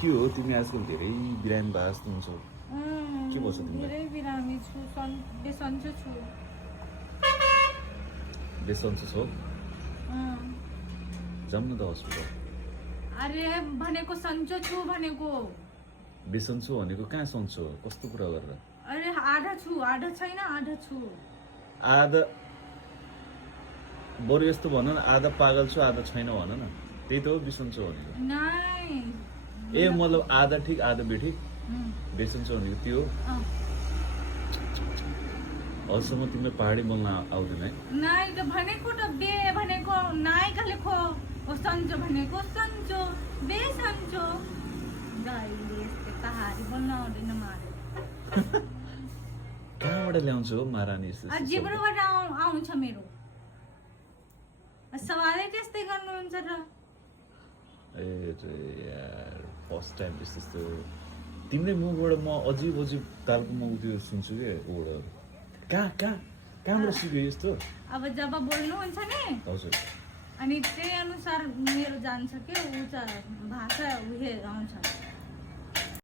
के हो तिमी आजकल धेरै बिरामी भए जस्तो हुन्छौ के भन्छ तिमीलाई धेरै बिरामी छु बेसन्चो छु बेसन्चो छौ अँ। जाउँ न त हस्पिटल अरे भनेको सन्चो छु भनेको बेसन्चो भनेको कहाँ सन्चो हो कस्तो कुरा गरेर अरे आधा छु आधा छैन आधा छु आधा बरु यस्तो भन न आधा पागल छु आधा छैन भन न त्यही त हो बिसन्चो भनेको नाइ ए मतलब आधा ठिक आधा बेठिक बेसन्चो भनेको त्यो अँ। अहिलेसम्म तिमीलाई पहाडी बोल्न आउँदैन है नाइ त भनेको त बे भनेको नाइ लेखो ओ सन्चो भनेको सन्चो बेसन्चो गाईले यस्तै पहाडी बोल्न आउँदैन मारे कहाँबाट ल्याउँछु हो महारानी यस्तो यस्तो शब्द? जिब्रोबाट आउँछ मेरो सवालै त्यस्तै गर्नुहुन्छ र ए रे यार फर्स्ट टाइम यस्तो यस्तो तिम्रै मुखबाट म अजिब अजिब तालको म त्यो सुन्छु क्या वर्डहरू कहाँबाट सिक्यो यस्तो अब जब बोल्नुहुन्छ नि हजुर अनि त्यही अनुसार मेरो जान्छ के ऊ चाहिँ भाषा उयो आउँछ